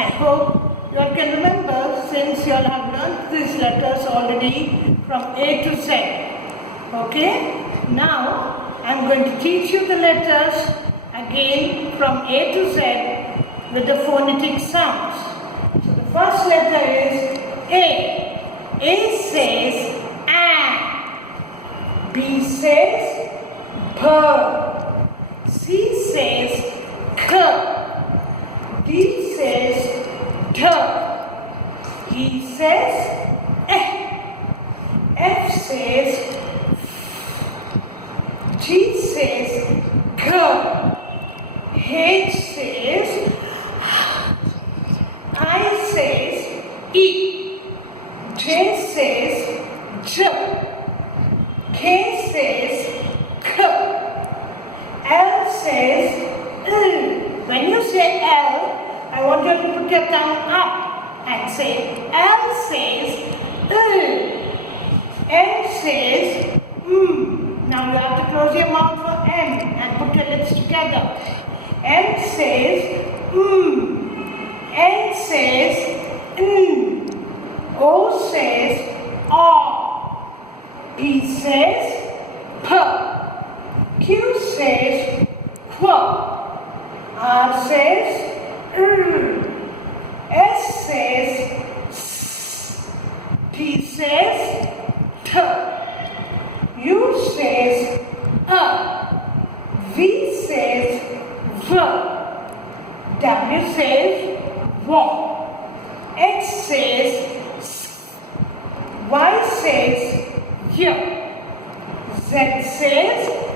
I hope you all can remember since you all have learned these letters already from A to Z. Okay? Now I am going to teach you the letters again from A to Z with the phonetic sounds. So the first letter is A. A says A. B says B. C says K. D says D. E says F. F says F. G says G. H says I says E. J says J. K says K. L says L. When you say L, I want you to put your tongue up and say L says L. M says M. Now you have to close your mouth for M and put your lips together. M says M. N says N. O says O. P says P. Q says Qu. R says R. S says S. T says T. U says V says V. W says W. X says S. Y says Y. Z says